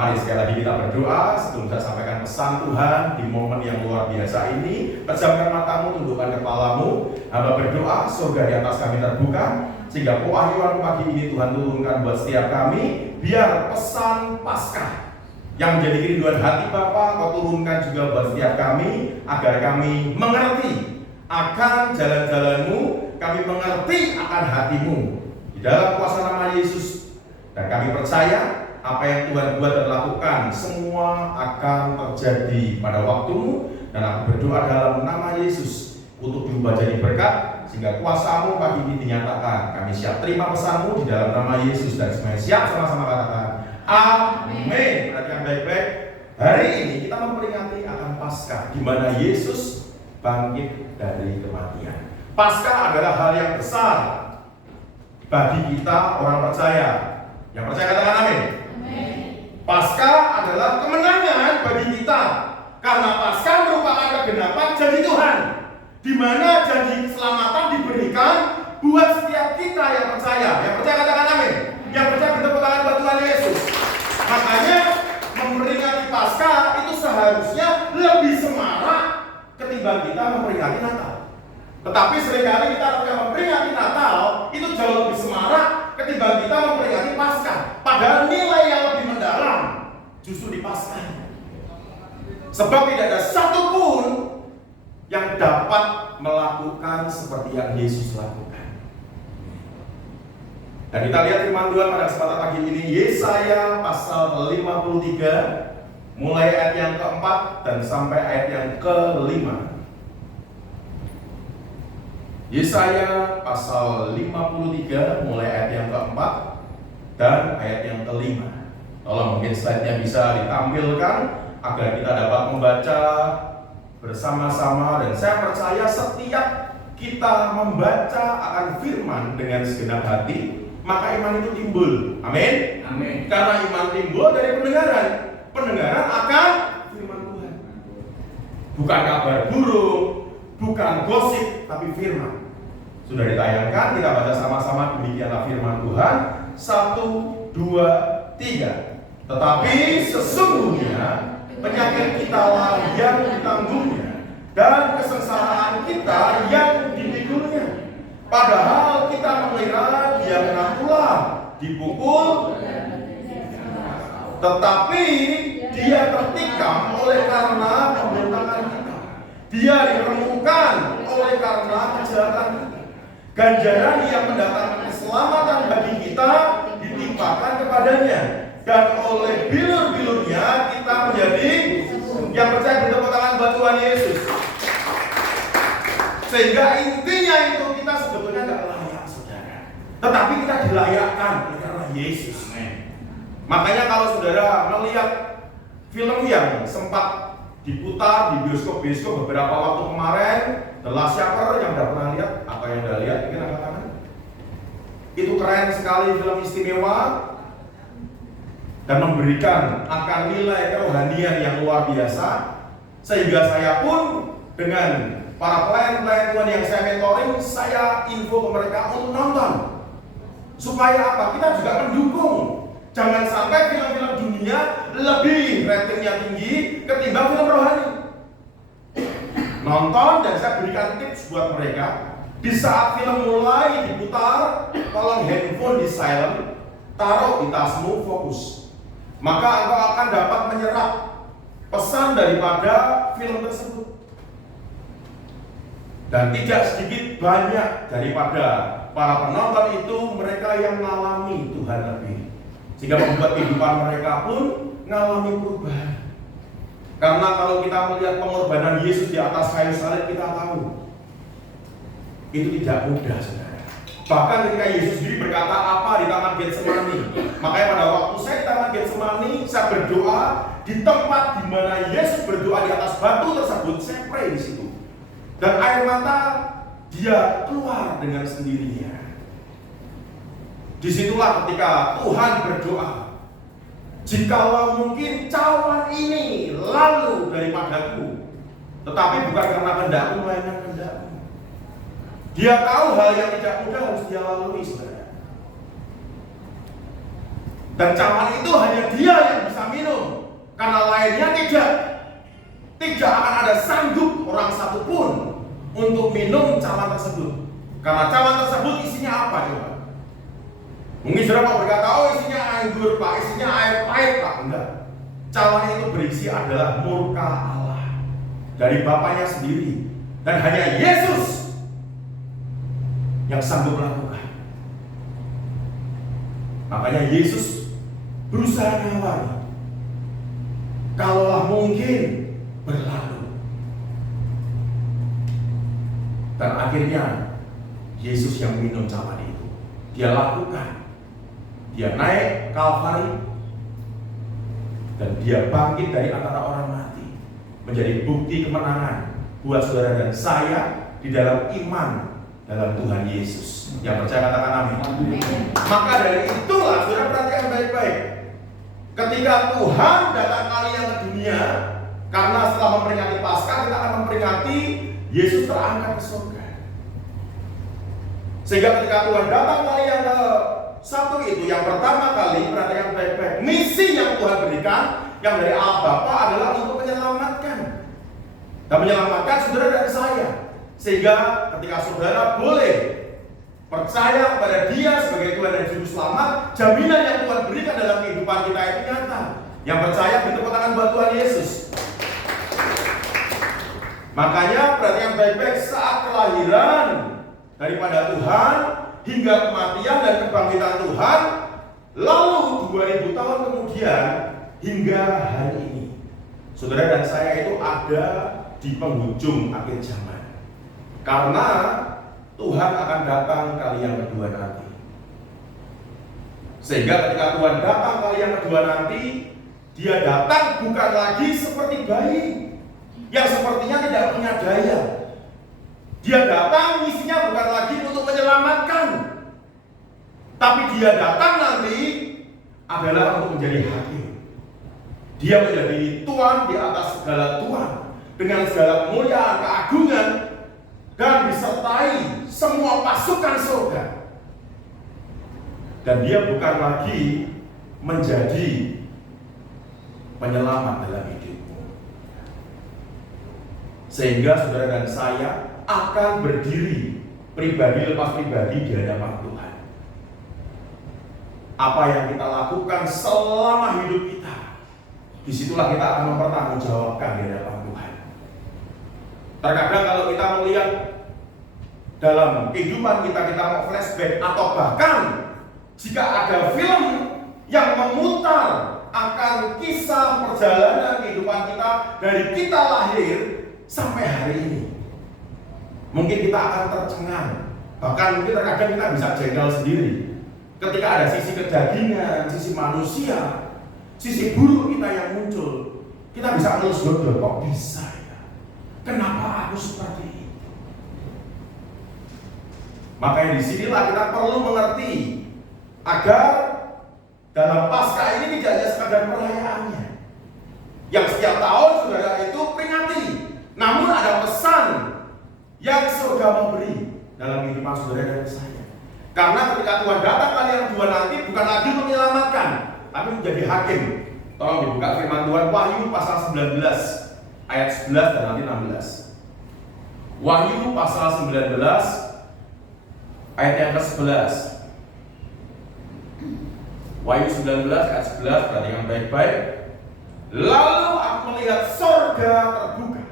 Mari sekali lagi kita berdoa sebelum saya sampaikan pesan Tuhan di momen yang luar biasa ini. Pejamkan matamu, tundukkan kepalamu. Hamba berdoa, surga di atas kami terbuka, sehingga pewahyuan pagi ini Tuhan turunkan buat setiap kami. Biar pesan Paskah yang menjadi kerinduan hati Bapa Kau turunkan juga buat setiap kami, agar kami mengerti akan jalan-jalan-Mu, kami mengerti akan hati-Mu di dalam kuasa nama Yesus. Dan kami percaya apa yang Tuhan buat dan lakukan semua akan terjadi pada waktu-Mu. Dan aku berdoa dalam nama Yesus untuk diubah jadi berkat, sehingga kuasa-Mu pagi ini dinyatakan. Kami siap terima pesan-Mu di dalam nama Yesus, dan semuanya siap sama-sama katakan amin. Perhatikan baik-baik. Hari ini kita memperingati akan Paskah, di mana Yesus bangkit dari kematian. Paskah adalah hal yang besar bagi kita orang percaya. Yang percaya katakan amin. Paskah adalah kemenangan bagi kita, karena Paskah merupakan kegenapan janji Tuhan, di mana janji keselamatan diberikan buat setiap kita yang percaya. Yang percaya katakan amin. Yang percaya bertepuk tangan buat Tuhan Yesus. Makanya memperingati Paskah itu seharusnya lebih semarak ketimbang kita memperingati Natal. Tetapi seringkali kita ketika memperingati Natal itu jauh lebih semarak ketimbang kita memperingati Paskah. Padahal nilai yang lebih mendalam justru di Paskah. Sebab tidak ada satupun yang dapat melakukan seperti yang Yesus lakukan. Dan kita lihat firman Tuhan pada kesempatan pagi ini, Yesaya pasal 53 mulai ayat yang keempat dan sampai ayat yang kelima. Yesaya pasal 53 mulai ayat yang keempat dan ayat yang kelima. Tolong mungkin slide-nya bisa ditampilkan agar kita dapat membaca bersama-sama. Dan saya percaya setiap kita membaca akan firman dengan segenap hati, maka iman itu timbul. Amin. Amin. Karena iman timbul dari pendengaran. Pendengaran akan firman Tuhan. Bukan kabar burung, bukan gosip, tapi firman. Sudah ditayangkan, kita baca sama-sama. Demikianlah firman Tuhan. 1, 2, 3. Tetapi sesungguhnya penyakit kita lah yang ditanggungnya, dan kesengsaraan kita yang dipikulnya. Padahal kita mengira dia kena tulah, dipukul, tetapi dia tertikam oleh karena pemberontakan kita. Dia diremukkan oleh karena kejahatan kita. Ganjaran yang mendatangkan keselamatan bagi kita ditimpakan kepadanya, dan oleh bilur-bilurnya kita menjadi yang percaya. Bertepuk tangan buat Tuhan Yesus. Sehingga intinya itu kita sebetulnya nggak layak, saudara. Tetapi kita dilayakkan karena Yesus. Makanya kalau saudara melihat film yang sempat diputar di bioskop-bioskop beberapa waktu kemarin, The Last Supper, yang udah pernah lihat? Apa yang udah lihat? Mungkin angkat tangan. Itu keren sekali, film istimewa dan memberikan akan nilai kerohanian yang luar biasa, sehingga saya pun dengan para pelayan-pelayan Tuhan yang saya mentoring, saya info ke mereka untuk nonton. Supaya apa? Kita juga mendukung. Jangan sampai film-film dunia lebih ratingnya tinggi ketimbang film rohani. Nonton, dan saya berikan tips buat mereka. Di saat film mulai diputar, tolong handphone di silent, taruh di tasmu, fokus. Maka engkau akan dapat menyerap pesan daripada film tersebut. Dan tidak sedikit banyak daripada para penonton itu mereka yang mengalami Tuhan lebih, sehingga membuat kehidupan mereka pun mengalami perubahan. Karena kalau kita melihat pengorbanan Yesus di atas kayu salib, kita tahu itu tidak mudah, saudara. Bahkan ketika Yesus sendiri berkata apa di Taman Getsemani, makanya pada waktu saya di Taman Getsemani, saya berdoa di tempat di mana Yesus berdoa di atas batu tersebut, saya pray di situ. Dan air mata dia keluar dengan sendirinya. Disitulah ketika Tuhan berdoa, jikalau mungkin cawan ini lalu daripadaku, tetapi bukan karena kehendakku melainkan kehendakmu. Dia tahu hal yang tidak mudah harus dia lalui, saudara. Dan cawan itu hanya dia yang bisa minum. ada sanggup orang satupun untuk minum cawan tersebut. Karena cawan tersebut isinya apa coba? Mungkin saudara mau berkata, oh isinya anggur Pak, isinya air pahit Pak. Enggak. Cawan itu berisi adalah murka Allah dari Bapaknya sendiri. Dan hanya Yesus yang sanggup melakukan. Makanya Yesus berusaha menawari. Kalaulah mungkin berlalu. Dan akhirnya Yesus yang minum cawan itu. Dia lakukan. Dia naik Kalvari. Dan dia bangkit dari antara orang mati. Menjadi bukti kemenangan buat saudara dan saya di dalam iman dalam Tuhan Yesus. Yang percaya katakan amin. Maka dari itulah saudara perhatikan baik-baik. Ketika Tuhan datang kali yang ke dunia, karena setelah memperingati Paskah kita akan memperingati Yesus terangkat ke surga. Sehingga ketika Tuhan datang kali yang ke satu itu, yang pertama kali perhatikan baik-baik, misi yang Tuhan berikan yang dari Allah Bapa adalah untuk menyelamatkan dan menyelamatkan saudara dan saya. Sehingga ketika saudara boleh percaya kepada Dia sebagai Tuhan dan Juru Selamat, jaminan yang Tuhan berikan dalam kehidupan kita itu nyata. Yang percaya bertepuk tangan buat Tuhan Yesus. Makanya perhatikan baik-baik, saat kelahiran daripada Tuhan hingga kematian dan kebangkitan Tuhan, lalu 2000 tahun kemudian hingga hari ini, saudara dan saya itu ada di penghujung akhir zaman. Karena Tuhan akan datang kali yang kedua nanti. Sehingga ketika Tuhan datang kali yang kedua nanti, Dia datang bukan lagi seperti bayi yang sepertinya tidak punya daya. Dia datang misinya bukan lagi untuk menyelamatkan, tapi Dia datang nanti adalah untuk menjadi hakim. Dia menjadi Tuhan di atas segala Tuhan, dengan segala kemuliaan, keagungan, dan disertai semua pasukan surga. Dan Dia bukan lagi menjadi penyelamat dalam hidupmu. Sehingga saudara dan saya akan berdiri pribadi lepas pribadi di hadapan Tuhan. Apa yang kita lakukan selama hidup kita, disitulah kita akan mempertanggungjawabkan di hadapan Tuhan. Terkadang kalau kita melihat dalam kehidupan kita mau flashback, atau bahkan jika ada film yang memutar akan kisah perjalanan kehidupan kita dari kita lahir sampai hari ini, mungkin kita akan tercengang, bahkan mungkin terkadang kita bisa jengkel sendiri ketika ada sisi kedagingan, sisi manusia, sisi buruk kita yang muncul. Kita bisa ngelus dodol, kok bisa ya? Kenapa aku seperti itu? Makanya disinilah kita perlu mengerti agar dalam Paskah ini tidak hanya sekadar perayaannya yang setiap tahun saudara itu peringati, namun ada pesan yang surga memberi dalam kehidupan saudara dan saya. Karena ketika Tuhan datang kali yang kedua nanti bukan lagi menyelamatkan, tapi menjadi hakim. Tolong dibuka firman Tuhan, Wahyu pasal 19 ayat 11 dan nanti 16. Wahyu pasal 19 ayat yang ke-11. Wahyu 19 ayat 11, perhatikan baik-baik. Lalu aku melihat surga terbuka.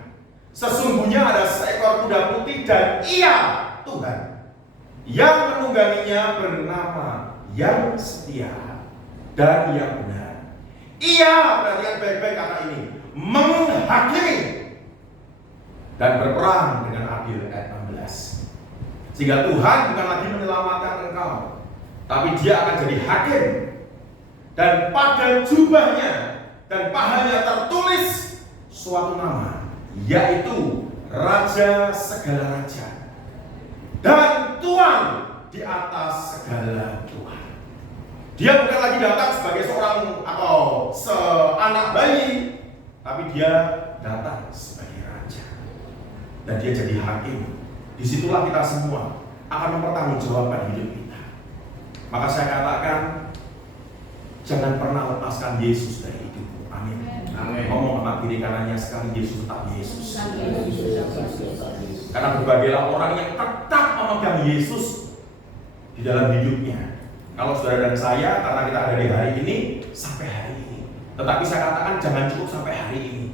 Sesungguhnya ada seekor kuda putih, dan Ia, Tuhan, yang menungganginya bernama Yang Setia dan Yang Benar. Ia, perhatikan baik-baik kata ini, menghakimi dan berperang dengan adil, ayat 16. Sehingga Tuhan bukan lagi menyelamatkan engkau, tapi Dia akan jadi hakim. Dan pada jubahnya dan pahanya tertulis suatu nama, yaitu Raja segala Raja dan Tuhan di atas segala Tuhan. Dia bukan lagi datang sebagai seorang atau seanak bayi, tapi Dia datang sebagai Raja. Dan Dia jadi hakim. Disitulah kita semua akan mempertanggungjawabkan hidup kita. Maka saya katakan, jangan pernah lepaskan Yesus dari hidupmu. Amin. Amin. Ngomong sama kiri kanannya sekali, Yesus tetap Yesus. Karena berbagailah orang yang tetap memegang Yesus di dalam hidupnya. Kalau saudara dan saya, karena kita ada di hari ini, sampai hari ini. Tetapi saya katakan jangan cukup sampai hari ini,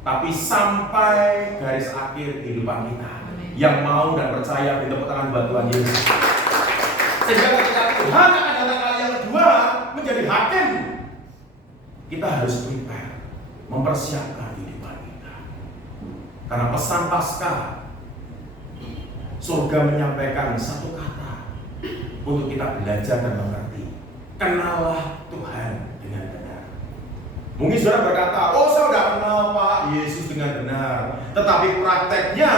tapi sampai garis akhir kehidupan kita. Yang mau dan percaya, beri tepuk tangan buat Tuhan Yesus. Sehingga ketika Tuhan akan datang kali yang kedua menjadi hakim, kita harus prepare, mempersiapkan kehidupan kita. Karena pesan Paskah, surga menyampaikan satu kata untuk kita belajar dan mengerti. Kenallah Tuhan dengan benar. Mungkin saudara berkata, oh saya sudah kenal Pak Yesus dengan benar. Tetapi prakteknya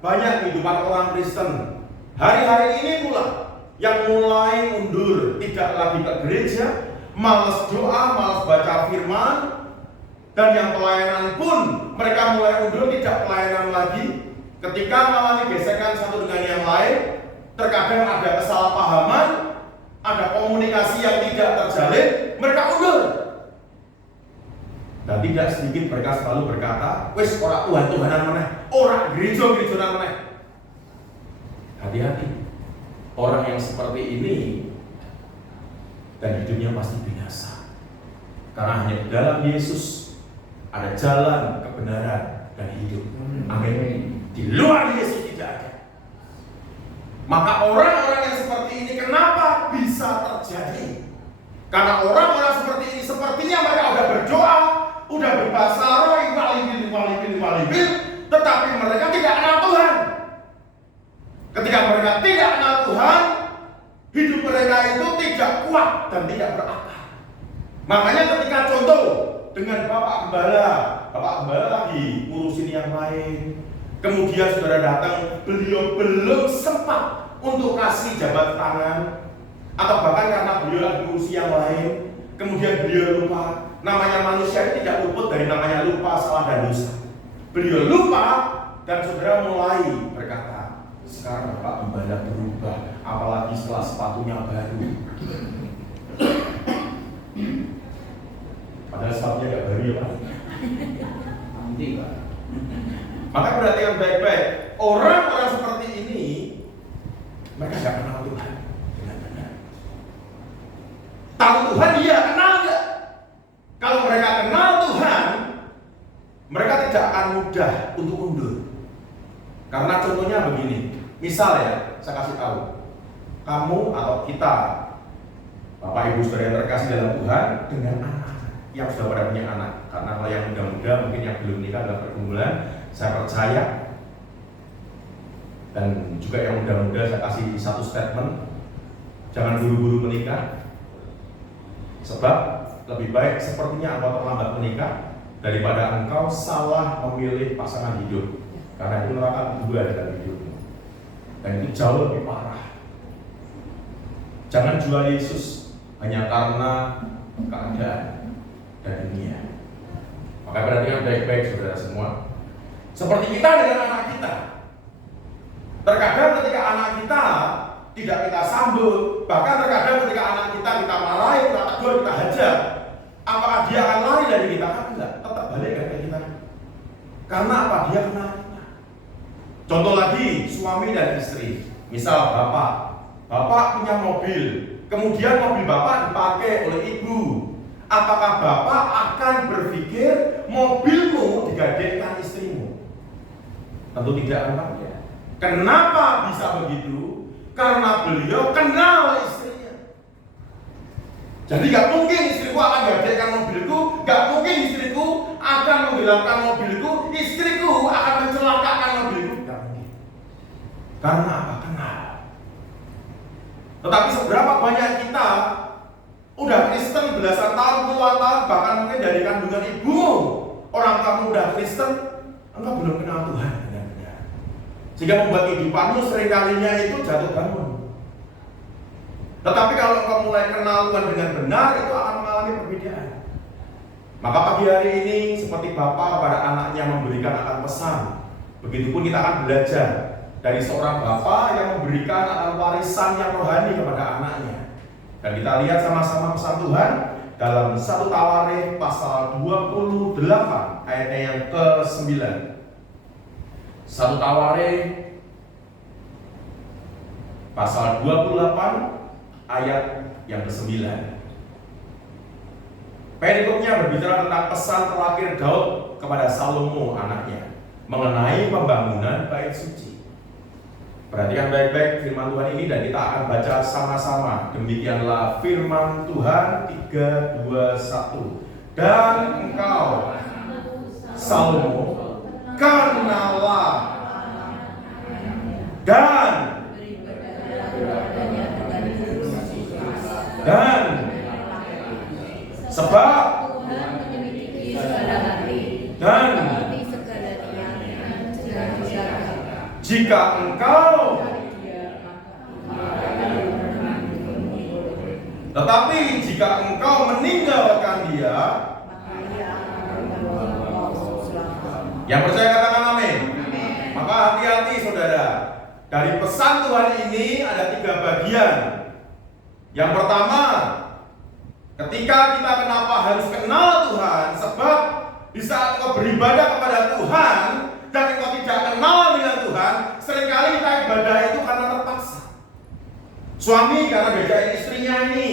banyak kehidupan orang Kristen hari-hari ini pula yang mulai mundur, tidak lagi ke gereja, malas doa, malas baca firman, dan yang pelayanan pun mereka mulai mundur, tidak pelayanan lagi. Ketika mengalami gesekan satu dengan yang lain, terkadang ada kesalahpahaman, ada komunikasi yang tidak terjalin, mereka mundur. Dan tidak sedikit mereka selalu berkata, wes orang Tuhan-Tuhanan meneh, orang gereja-gerejonan meneh. Hati-hati, orang yang seperti ini dan hidupnya pasti binasa. Karena hanya di dalam Yesus ada jalan kebenaran dan hidup. Amin. Di luar Yesus tidak ada. Maka orang-orang yang seperti ini kenapa bisa terjadi? Karena orang-orang seperti ini sepertinya mereka udah berdoa, udah berbahasa roh, walipil, tetapi mereka tidak kenal Tuhan. Ketika mereka tidak kenal Tuhan, hidup mereka itu tidak kuat dan tidak berakar. Makanya ketika contoh dengan Bapak Gembala lagi ngurusin yang lain, kemudian saudara datang, beliau belum sempat untuk kasih jabat tangan, atau bahkan karena beliau lagi ngurusi yang lain, kemudian beliau lupa. Namanya manusia ini tidak luput dari namanya lupa, salah dan dosa. Beliau lupa dan saudara mulai berkata, sekarang Bapak Gembala berubah, apalagi setelah sepatunya baru. Padahal sepatunya nggak baru ya Pak. Nanti Pak. Maka perhatikan baik-baik, orang-orang seperti ini mereka nggak kenal Tuhan dengan benar. Tahu Tuhan dia kenal nggak? Kalau mereka kenal Tuhan, mereka tidak akan mudah untuk mundur. Karena contohnya begini, misal ya, saya kasih tahu, kamu atau kita, Bapak Ibu Saudara yang terkasih dalam Tuhan, dengan anak yang sudah pada punya anak. Karena kalau yang muda-muda, mungkin yang belum menikah dalam pergumulan, saya percaya, dan juga yang muda-muda saya kasih satu statement, jangan buru-buru menikah, sebab lebih baik sepertinya engkau terlambat menikah daripada engkau salah memilih pasangan hidup. Karena itu neraka kedua dalam hidupmu, dan itu jauh lebih parah. Jangan jual Yesus hanya karena keadaan dan dunia. Maka perhatikan baik-baik saudara semua. Seperti kita dengan anak kita, terkadang ketika anak kita tidak kita sambut, bahkan terkadang ketika anak kita marahi, kita tegur, kita hajar, apakah dia akan lari dari kita? Kan enggak, tetap balik ke kita. Karena apa? Dia kenal kita. Contoh lagi, suami dan istri. Misal bapak punya mobil, kemudian mobil bapak dipakai oleh ibu. Apakah bapak akan berpikir mobilmu digadaikan istrimu? Tentu tidak, Pak. Kenapa bisa begitu? Karena beliau kenal istrinya. Jadi gak mungkin istriku akan gadaikan mobilku, gak mungkin istriku akan menggelapkan mobilku, istriku akan mencelakakan mobilku. Gak mungkin. Karena apa? Kenal. Tetapi seberapa banyak kita udah Kristen belasan tahun, puluhan tahun, bahkan mungkin dari kandungan ibumu, orang kamu udah Kristen, engkau belum kenal Tuhan benar-benar. Sehingga membuat kehidupanmu seringkalinya itu jatuh bangun. Tetapi kalau engkau mulai kenal Tuhan dengan benar, itu akan mengalami perbedaan. Maka pagi hari ini seperti Bapak kepada anaknya memberikan akan pesan, begitupun kita akan belajar dari seorang Bapak yang memberikan akan warisan yang rohani kepada anaknya. Dan kita lihat sama-sama pesan Tuhan dalam 1 Tawarikh pasal 28 ayatnya yang ke-9. 1 Tawarikh pasal 28 ayat yang ke-9. Perikopnya berbicara tentang pesan terakhir Daud kepada Salomo anaknya mengenai pembangunan bait suci. Perhatikan baik-baik firman Tuhan ini dan kita akan baca sama-sama. Demikianlah firman Tuhan 3, 2, 1. Dan engkau Salomo kenalah dan sebab dan jika engkau tetapi jika engkau meninggalkan dia, yang percaya katakan amin. Maka hati-hati saudara. Dari pesan Tuhan ini ada 3 bagian. Yang pertama, ketika kita kenapa harus kenal Tuhan, sebab di saat engkau beribadah kepada Tuhan dan engkau tidak kenal dengan Tuhan, seringkali kita ibadah itu karena terpaksa. Suami karena bedain istrinya ini,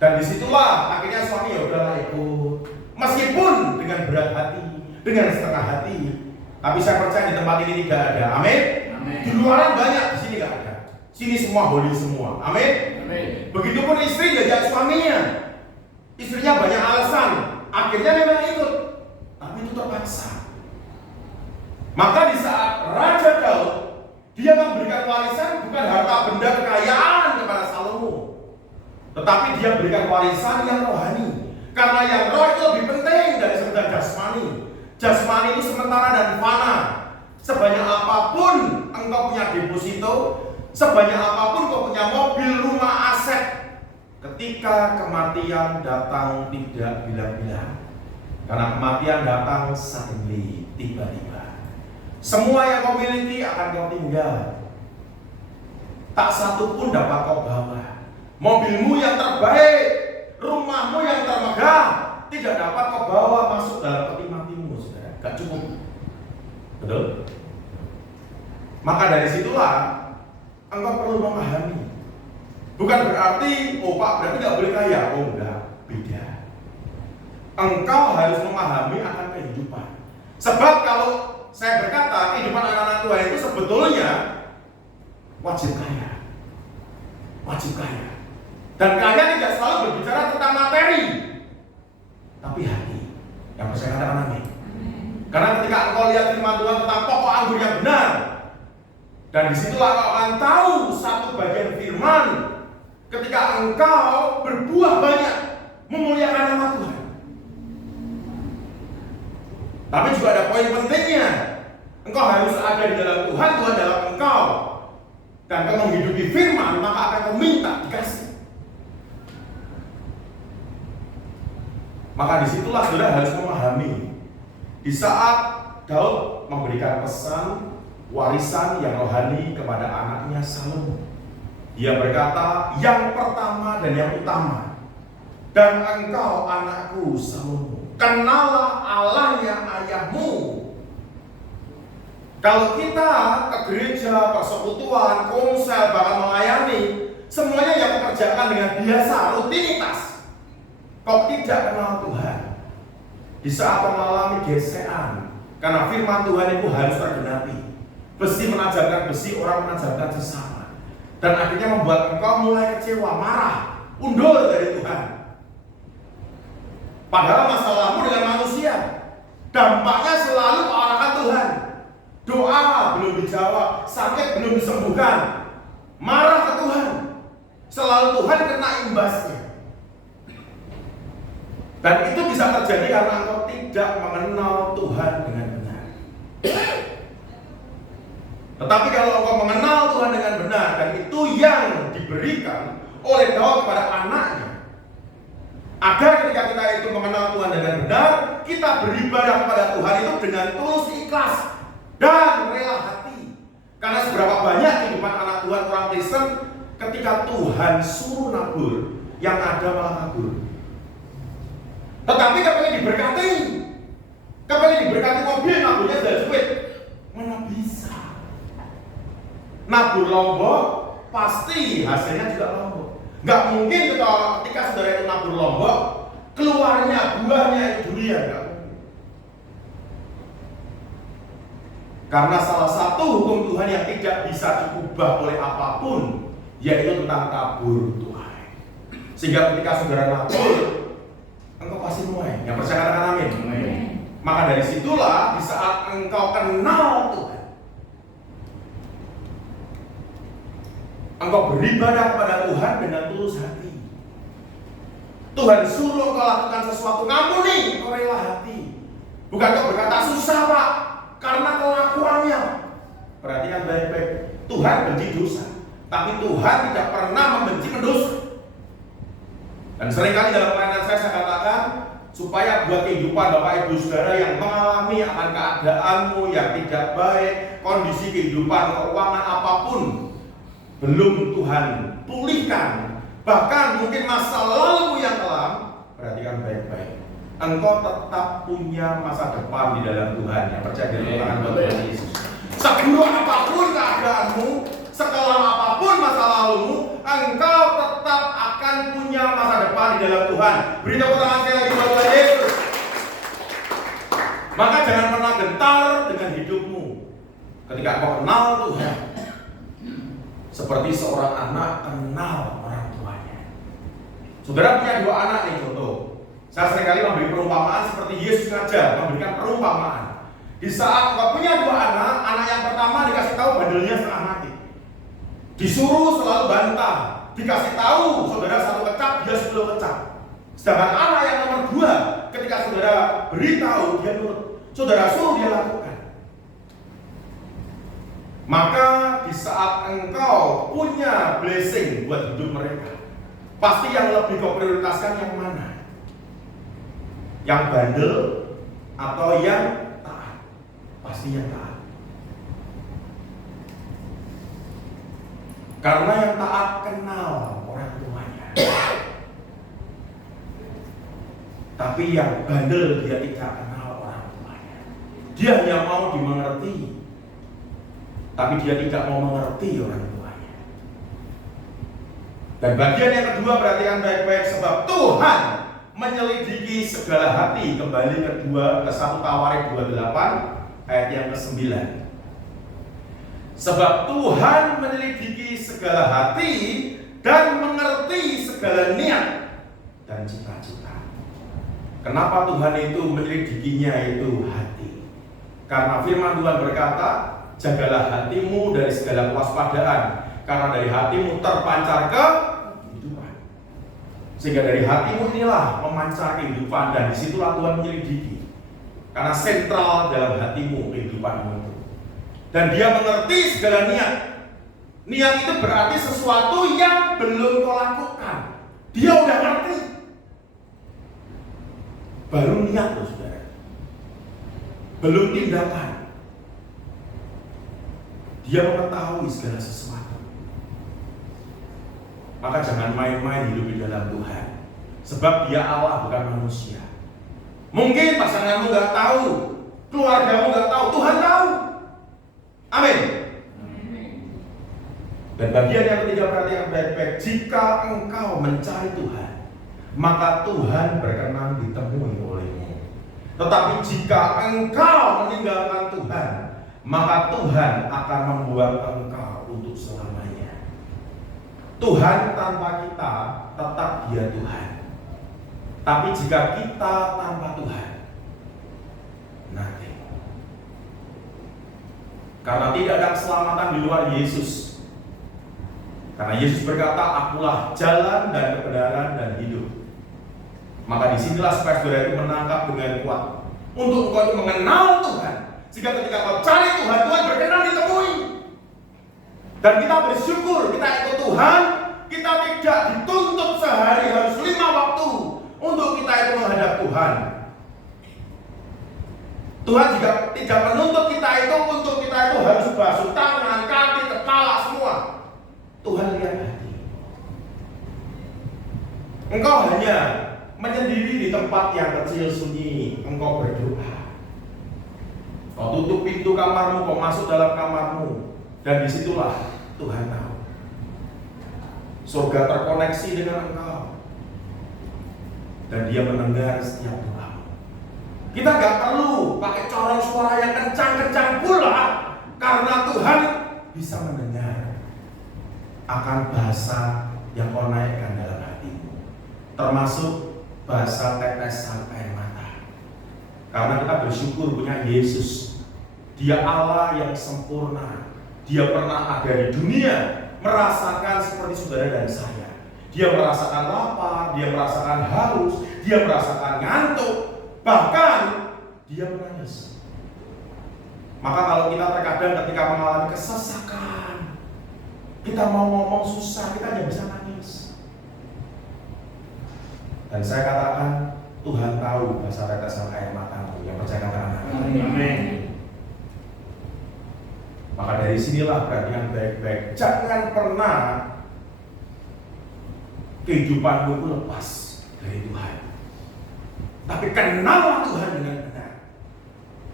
dan disitulah akhirnya suami ya udahlah ikut, meskipun dengan berat hati, dengan setengah hati. Tapi saya percaya di tempat ini tidak ada. Amin. Di luaran banyak, di sini nggak ada. Sini semua holy semua. Amin. Begitupun istri diajak suaminya, istrinya banyak alasan, akhirnya memang ikut, tapi itu terpaksa. Maka di saat Raja Daud, dia memberikan warisan bukan harta benda kekayaan kepada Salomo, tetapi dia berikan warisan yang rohani. Karena yang roh itu lebih penting dari sekedar jasmani. Jasmani itu sementara dan fana. Sebanyak apapun engkau punya deposito, sebanyak apapun kau punya mobil, rumah, aset, ketika kematian datang tidak bilang-bilang. Karena kematian datang suddenly, tiba-tiba. Semua yang kau miliki akan kau tinggal. Tak satu pun dapat kau bawa. Mobilmu yang terbaik, rumahmu yang termegah, tidak dapat kau bawa masuk dalam peti matimu, saudara. Gak cukup. Betul? Maka dari situlah engkau perlu memahami. Bukan berarti, oh Pak, berarti nggak boleh kaya. Oh enggak, beda. Engkau harus memahami akan kehidupan. Sebab kalau saya berkata kehidupan anak-anak Tuhan itu sebetulnya wajib kaya. Wajib kaya. Dan kaya tidak selalu berbicara tentang materi, tapi hati. Yang saya katakan amin. Karena ketika engkau lihat firman Tuhan tentang pokok anggur yang benar, dan disitulah engkau akan tahu satu bagian firman. Ketika engkau berbuah banyak, memuliakan nama Tuhan. Tapi juga ada poin pentingnya. Engkau harus ada di dalam Tuhan, Tuhan dalam engkau. Dan kau menghidupi firman, maka akan kau minta dikasih. Maka disitulah saudara harus memahami. Di saat Daud memberikan pesan warisan yang rohani kepada anaknya Salomo, dia berkata, yang pertama dan yang utama, dan engkau anakku Salomo, kenalah Allahnya ayahmu. Kalau kita ke gereja, persekutuan, komsel, bahkan melayani, semuanya yang dikerjakan dengan biasa, rutinitas. Kau tidak kenal Tuhan. Di saat mengalami gesekan, karena firman Tuhan itu harus tergenapi. Besi menajamkan besi, orang menajamkan sesama. Dan akhirnya membuat engkau mulai kecewa, marah, undur dari Tuhan. Padahal masalahmu dengan manusia, dampaknya selalu ke arahkan Tuhan. Doa belum dijawab, sakit belum disembuhkan, marah ke Tuhan. Selalu Tuhan kena imbasnya. Dan itu bisa terjadi karena engkau tidak mengenal Tuhan dengan benar. Tetapi kalau engkau mengenal Tuhan dengan benar, dan itu yang diberikan oleh Daud kepada anaknya, agar ketika kita itu mengenal Tuhan dengan benar, kita beribadah kepada Tuhan itu dengan tulus, ikhlas, dan rela hati. Karena seberapa banyak kehidupan anak Tuhan orang Kristen, ketika Tuhan suruh nabur, yang ada malah kabur. Tetapi kepengen diberkati, kepengen diberkati mobil, naburnya sudah duit, mana bisa? Nabur Lombok, pasti hasilnya juga Lombok. Nggak mungkin ketika saudara itu nabur Lombok, keluarnya buahnya itu durian, nggak mungkin. Karena salah satu hukum Tuhan yang tidak bisa diubah oleh apapun, yaitu tentang tabur tuai. Sehingga ketika saudara nabur, engkau pasti nuai. Yang percaya katakan amin. Amin. Maka dari situlah di saat engkau kenal Tuhan, engkau beribadah kepada Tuhan dengan tulus hati. Tuhan suruh engkau lakukan sesuatu, ngampuni, engkau rela hati. Bukan kau berkata susah Pak, karena kelakuannya. Perhatikan baik-baik, Tuhan benci dosa, tapi Tuhan tidak pernah membenci pendosa. Dan seringkali dalam pelayanan saya katakan, supaya buat kehidupan Bapak Ibu Saudara yang mengalami akan keadaanmu yang tidak baik, kondisi kehidupan, keuangan apapun, belum Tuhan pulihkan, bahkan mungkin masa lalu yang kelam, perhatikan baik-baik, engkau tetap punya masa depan di dalam Tuhan. Yang percaya di Tuhan buat Tuhan Yesus. Seburuk apapun keadaanmu, sekelam apapun masa lalumu, engkau tetap akan punya masa depan di dalam Tuhan. Beri tepuk tangan sekali lagi buat Tuhan Yesus. Maka jangan pernah gentar dengan hidupmu ketika engkau kenal Tuhan, seperti seorang anak kenal orang tuanya. Saudara punya dua anak nih, contoh. Saya seringkali memberi perumpamaan seperti Yesus ngajar, memberikan perumpamaan. Di saat engkau punya dua anak, anak yang pertama dikasih tahu bandelnya setengah mati, disuruh selalu bantah, dikasih tahu saudara satu kecap, dia 10 kecap. Sedangkan anak yang nomor 2, ketika saudara beritahu, dia nurut. Saudara suruh, dia lakukan. Maka di saat engkau punya blessing buat hidup mereka, pasti yang lebih kau prioritaskan yang mana? Yang bandel atau yang taat? Pasti yang taat. Karena yang taat kenal orang tuanya. Tapi yang bandel dia tidak kenal orang tuanya. Dia hanya mau dimengerti, tapi dia tidak mau mengerti orang tuanya. Dan bagian yang kedua, perhatikan baik-baik, sebab Tuhan menyelidiki segala hati. Kembali ke 1 Tawarik 28 ayat yang ke-9. Sebab Tuhan menyelidiki segala hati dan mengerti segala niat dan cita-cita. Kenapa Tuhan itu menyelidikinya itu hati? Karena firman Tuhan berkata, jagalah hatimu dari segala kewaspadaan, karena dari hatimu terpancar kehidupan. Sehingga dari hatimu inilah memancar kehidupan, dan disitulah Tuhan menyelidiki. Karena sentral dalam hatimu kehidupanmu itu. Dan dia mengerti segala niat. Niat itu berarti sesuatu yang belum kau lakukan. Dia udah ngerti, baru niat loh saudara, belum tindakan. Dia mengetahui segala sesuatu. Maka jangan main-main hidup di dalam Tuhan, sebab dia Allah bukan manusia. Mungkin pasanganmu gak tahu, keluargamu gak tahu, Tuhan tahu. Amin. Dan bagian yang ketiga, perhatikan baik-baik, jika engkau mencari Tuhan, maka Tuhan berkenan ditemui olehmu. Tetapi jika engkau meninggalkan Tuhan, maka Tuhan akan membuang engkau untuk selamanya. Tuhan tanpa kita tetap dia Tuhan. Tapi jika kita tanpa Tuhan, nothing. Karena tidak ada keselamatan di luar Yesus. Karena Yesus berkata, akulah jalan dan kebenaran dan hidup. Maka disinilah supaya saudara itu menangkap dengan kuat untuk engkau itu mengenal Tuhan. Jika ketika kau cari Tuhan, Tuhan berkenan ditemui. Dan kita bersyukur, kita ikut Tuhan, kita tidak dituntut sehari harus 5 waktu untuk kita itu menghadap Tuhan. Tuhan juga tidak menuntut kita itu untuk kita itu harus basuh tangan, kaki, kepala semua. Tuhan lihat hati. Engkau hanya menyendiri di tempat yang kecil sunyi, engkau berdoa. Kau tutup pintu kamarmu, kau masuk dalam kamarmu, dan disitulah Tuhan tahu. Surga terkoneksi dengan engkau, dan Dia mendengar setiap doamu. Kita gak perlu pakai corong suara yang kencang-kencang pula, karena Tuhan bisa mendengar akan bahasa yang kau naikkan dalam hatimu, termasuk bahasa tetesan air mata. Karena kita bersyukur punya Yesus. Dia Allah yang sempurna. Dia pernah ada di dunia, merasakan seperti saudara dan saya. Dia merasakan lapar, dia merasakan haus, dia merasakan ngantuk, bahkan dia menangis. Maka kalau kita terkadang ketika mengalami kesesakan, kita mau ngomong susah, kita hanya bisa nangis. Dan saya katakan, Tuhan tahu bahasa tetesan air matamu. Yang percaya katakan amin. Maka dari sinilah perhatian baik-baik. Jangan pernah kehidupanmu itu lepas dari Tuhan. Tapi kenallah Tuhan dengan benar.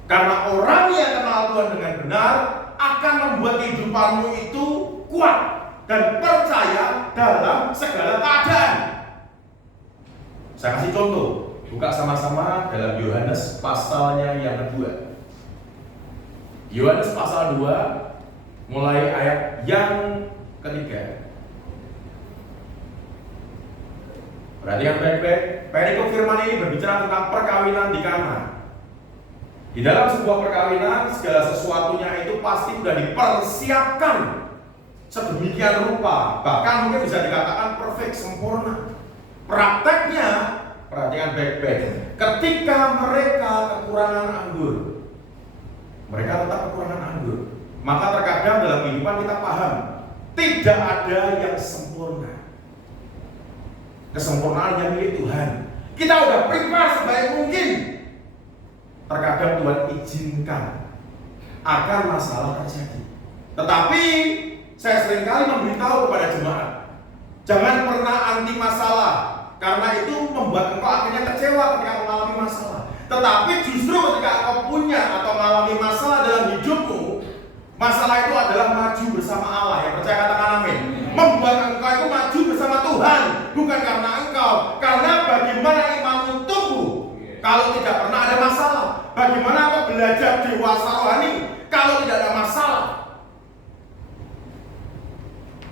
Karena orang yang kenal Tuhan dengan benar akan membuat kehidupanmu itu kuat dan percaya dalam segala keadaan. Saya kasih contoh. Buka sama-sama dalam Yohanes pasalnya yang kedua. Yohanes pasal 2 mulai ayat yang ketiga. Perhatikan baik-baik. Perikop firman ini berbicara tentang perkawinan di Kana. Di dalam sebuah perkawinan, segala sesuatunya itu pasti sudah dipersiapkan sedemikian rupa, bahkan mungkin bisa dikatakan perfect, sempurna. Prakteknya, perhatikan baik-baik. Ketika mereka kekurangan anggur, mereka tetap kekurangan anggur. Maka terkadang dalam kehidupan kita paham, tidak ada yang sempurna. Kesempurnaan yang milik Tuhan. Kita udah prepare sebaik mungkin. Terkadang Tuhan izinkan akan masalah terjadi. Tetapi saya seringkali memberitahu kepada jemaat, jangan pernah anti masalah, karena itu membuat engkau akhirnya kecewa ketika mengalami masalah. Tetapi justru ketika engkau punya atau mengalami masalah dalam hidupmu, masalah itu adalah maju bersama Allah. Yang percaya katakan amin. Membuat engkau itu maju bersama Tuhan, bukan karena engkau. Karena bagaimana imanmu tumbuh kalau tidak pernah ada masalah? Bagaimana engkau belajar dewasa rohani kalau tidak ada masalah?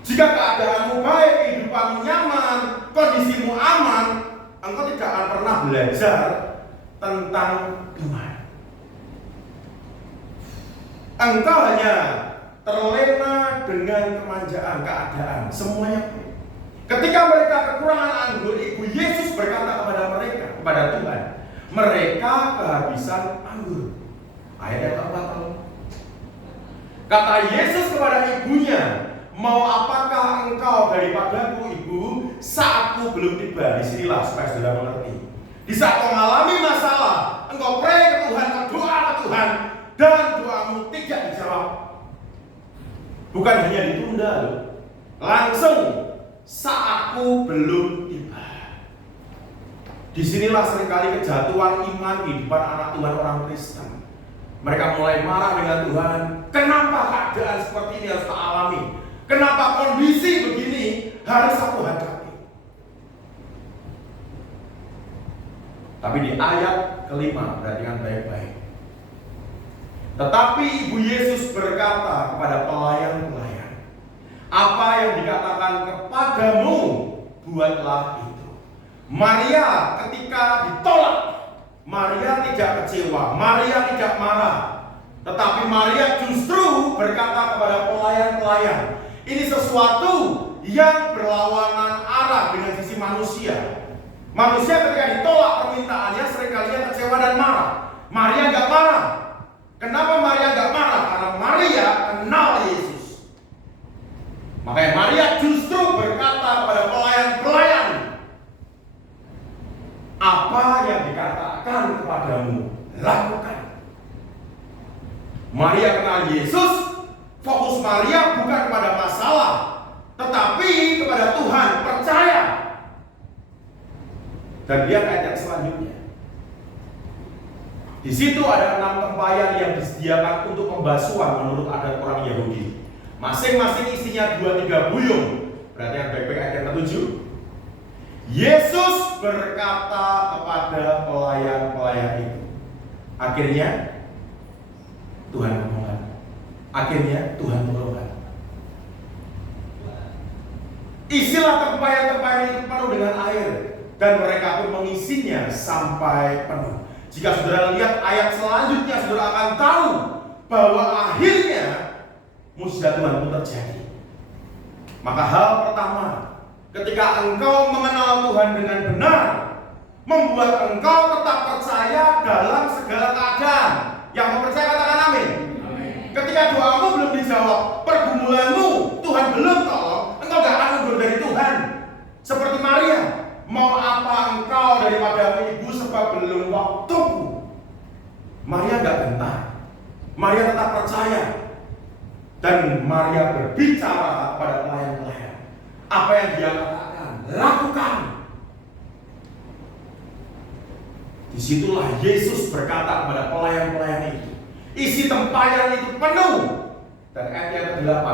Jika keadaanmu baik, kehidupanmu nyaman, kondisimu aman, engkau tidak akan pernah belajar tentang Tuhan. Engkau hanya terlena dengan kemanjaan keadaan, semuanya. Ketika mereka kekurangan anggur, Ibu Yesus berkata kepada mereka, kepada Tuhan, mereka kehabisan anggur. Ayat yang keempat. Kata Yesus kepada ibunya, mau apakah engkau daripadaku, Ibu, saatku belum tiba? Disinilah supaya saudara mengerti. Di saat kau mengalami masalah, engkau pray ke Tuhan, berdoa ke Tuhan, dan doamu tidak dijawab. Bukan hanya ditunda loh, langsung saatku belum tiba. Disinilah seringkali kejatuhan iman di depan anak Tuhan orang Kristen. Mereka mulai marah dengan Tuhan. Kenapa keadaan seperti ini harus tak alami? Kenapa kondisi begini harus aku hadapi? Tapi di ayat kelima, perhatikan baik-baik. Tetapi Ibu Yesus berkata kepada pelayan-pelayan, apa yang dikatakan kepadamu, buatlah itu. Maria ketika ditolak, Maria tidak kecewa, Maria tidak marah. Tetapi Maria justru berkata kepada pelayan-pelayan, ini sesuatu yang berlawanan arah dengan sisi manusia. Manusia ketika ditolak permintaannya seringkali kecewa dan marah. Maria nggak marah. Kenapa Maria nggak marah? Karena Maria kenal Yesus. Makanya Maria justru berkata kepada pelayan-pelayan, apa yang dikatakan kepadamu, lakukan. Maria kenal Yesus. Fokus Maria bukan kepada masalah, tetapi kepada Tuhan, percaya. Dan lihat ayat yang selanjutnya. Di situ ada 6 tempayan yang disediakan untuk pembasuhan menurut adat orang Yahudi. Masing-masing isinya 2-3 buyung. Berarti yang baik-baik ayat yang ke-7. Yesus berkata kepada pelayan-pelayan itu. Akhirnya Tuhan menolong. Akhirnya Tuhan menolong. Isilah tempayan-tempayan itu penuh dengan air, dan mereka pun mengisinya sampai penuh. Jika saudara lihat ayat selanjutnya, saudara akan tahu bahwa akhirnya mujizat Tuhan pun terjadi. Maka hal pertama, ketika engkau mengenal Tuhan dengan benar, membuat engkau tetap percaya dalam segala keadaan. Yang percaya katakan amin. Ketika doamu belum dijawab, pergumulanmu Tuhan belum tolong, engkau gak akan mundur dari Tuhan. Seperti Maria, mau apa engkau daripada ibu sebab belum waktuku. Maria gak gentar, Maria tetap percaya. Dan Maria berbicara pada pelayan-pelayan. Apa yang dia katakan, lakukan. Disitulah Yesus berkata kepada pelayan-pelayan itu, isi tempayan itu penuh. Dan ayat yang ke-8,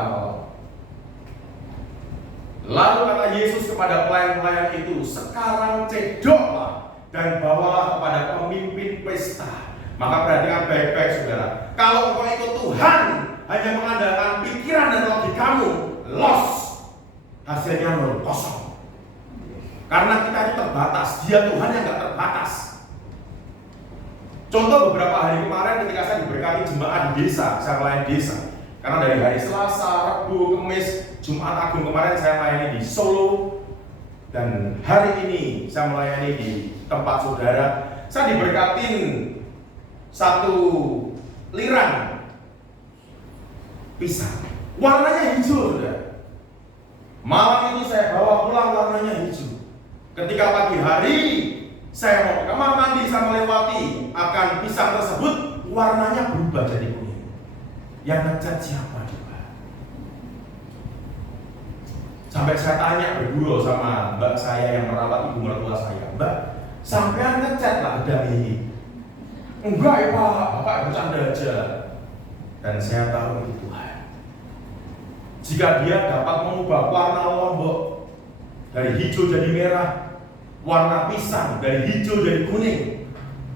lalu kata Yesus kepada pelayan-pelayan itu, sekarang cedoklah dan bawalah kepada pemimpin pesta. Maka perhatikan baik-baik saudara, kalau engkau ikut Tuhan hanya mengandalkan pikiran dan logikamu, loss, hasilnya nol, kosong. Karena kita itu terbatas, dia Tuhan yang gak terbatas. Contoh beberapa hari kemarin ketika saya diberkati jemaat di desa, saya melayani desa. Karena dari hari Selasa, Rabu, Kamis, Jumat Agung kemarin saya melayani di Solo. Dan hari ini saya melayani di tempat saudara. Saya diberkatin satu lirang pisang. Warnanya hijau, saudara. Malam itu saya bawa pulang warnanya hijau. Ketika pagi hari saya mau ke kamar mandi, saya melewati akan pisang tersebut, warnanya berubah jadi kuning. Yang ngecat siapa coba? Sampai saya tanya bergurau sama mbak saya yang merawat ibu mertua saya, Mbak, sampean ngecat lah gedang ini? Enggak ya Pak, Bapak bercanda aja. Dan saya tahu itu Tuhan. Jika dia dapat mengubah warna lombok dari hijau jadi merah, warna pisang dari hijau jadi kuning,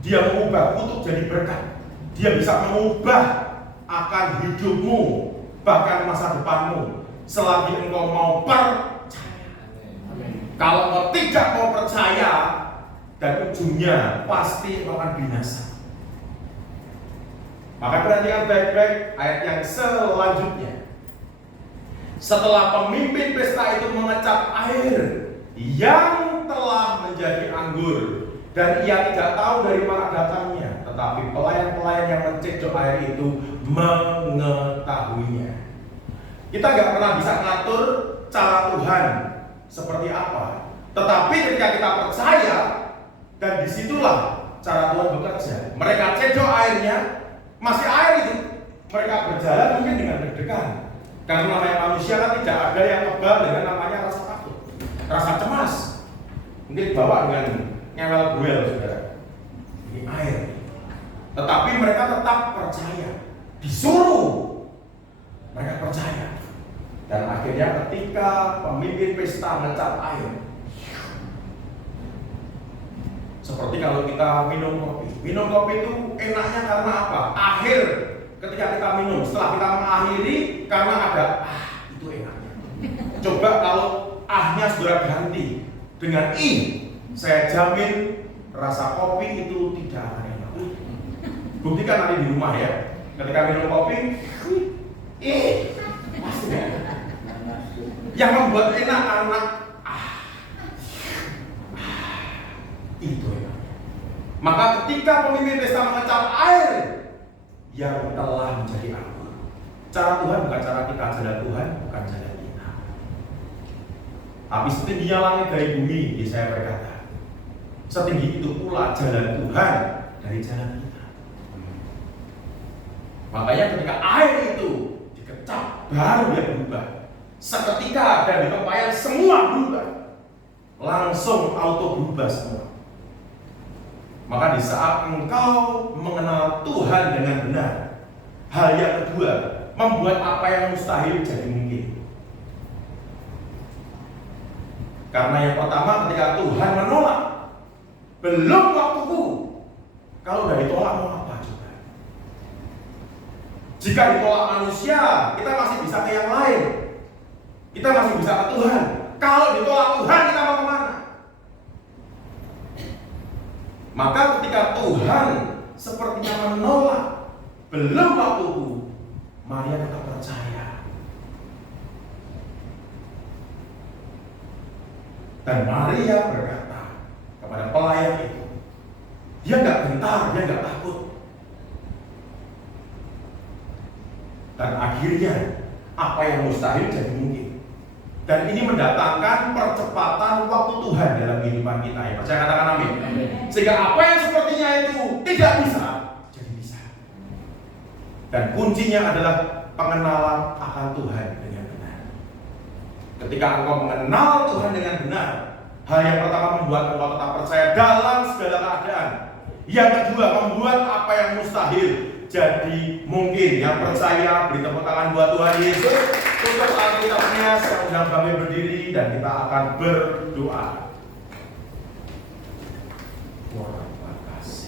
dia mengubah kutuk jadi berkat. Dia bisa mengubah akan hidupmu, bahkan masa depanmu, selagi engkau mau percaya. Kalau engkau tidak mau percaya, dan ujungnya pasti engkau akan binasa. Maka perhatikan baik-baik ayat yang selanjutnya. Setelah pemimpin pesta itu mengecap air yang telah menjadi anggur, dan ia tidak tahu dari mana datangnya, tetapi pelayan-pelayan yang mencedok air itu mengetahuinya. Kita nggak pernah bisa ngatur cara Tuhan seperti apa, tetapi ketika kita percaya, dan disitulah cara Tuhan bekerja. Mereka cedok airnya, masih air itu, mereka berjalan mungkin dengan deg-degan, karena namanya manusia kan tidak ada yang kebal dengan namanya rasa takut, rasa cemas. Mungkin bawa dengan ngewel-guel, saudara. Ini air. Tetapi mereka tetap percaya. Disuruh, mereka percaya. Dan akhirnya ketika pemimpin pesta ngecap air, seperti kalau kita minum kopi. Minum kopi itu enaknya karena apa? Akhir ketika kita minum, setelah kita mengakhiri, karena ada itu enaknya. Coba kalau ahnya sudah ganti dengan i, saya jamin rasa kopi itu tidak akan enak. Buktikan nanti di rumah ya. Ketika minum kopi, pasti enak. Yang membuat enak karena itu enak. Maka ketika pemimpin pesta mengecap air yang telah menjadi anggur, cara Tuhan bukan cara kita, jalan Tuhan bukan jalan kita. Tapi setingginya langit dari bumi, Yesaya berkata, setinggi itu pula jalan Tuhan dari jalan kita. Makanya ketika air itu dikecap, baru dia berubah. Seketika dan di tempayan semua berubah, langsung auto berubah semua. Maka di saat engkau mengenal Tuhan dengan benar, hal yang kedua, membuat apa yang mustahil jadi mungkin. Karena yang pertama, ketika Tuhan menolak, belum waktuku. Kalau udah ditolak mau apa coba? Jika ditolak manusia, kita masih bisa ke yang lain. Kita masih bisa ke Tuhan. Kalau ditolak Tuhan, kita mau kemana? Maka ketika Tuhan sepertinya menolak, belum waktuku, Maria tetap percaya. Dan Maria berkata kepada pelayan itu, dia nggak gentar, dia nggak takut. Dan akhirnya apa yang mustahil jadi mungkin. Dan ini mendatangkan percepatan waktu Tuhan dalam kehidupan kita. Ya, percaya katakan amin. Sehingga apa yang sepertinya itu tidak bisa, jadi bisa. Dan kuncinya adalah pengenalan akan Tuhan dengan benar. Ketika engkau mengenal Tuhan dengan benar, hal yang pertama membuat engkau tetap percaya dalam segala keadaan. Yang kedua, membuat apa yang mustahil jadi mungkin. Yang percaya, beri tepuk tangan buat Tuhan Yesus. Tutup Alkitabnya, saya undang kami berdiri dan kita akan berdoa.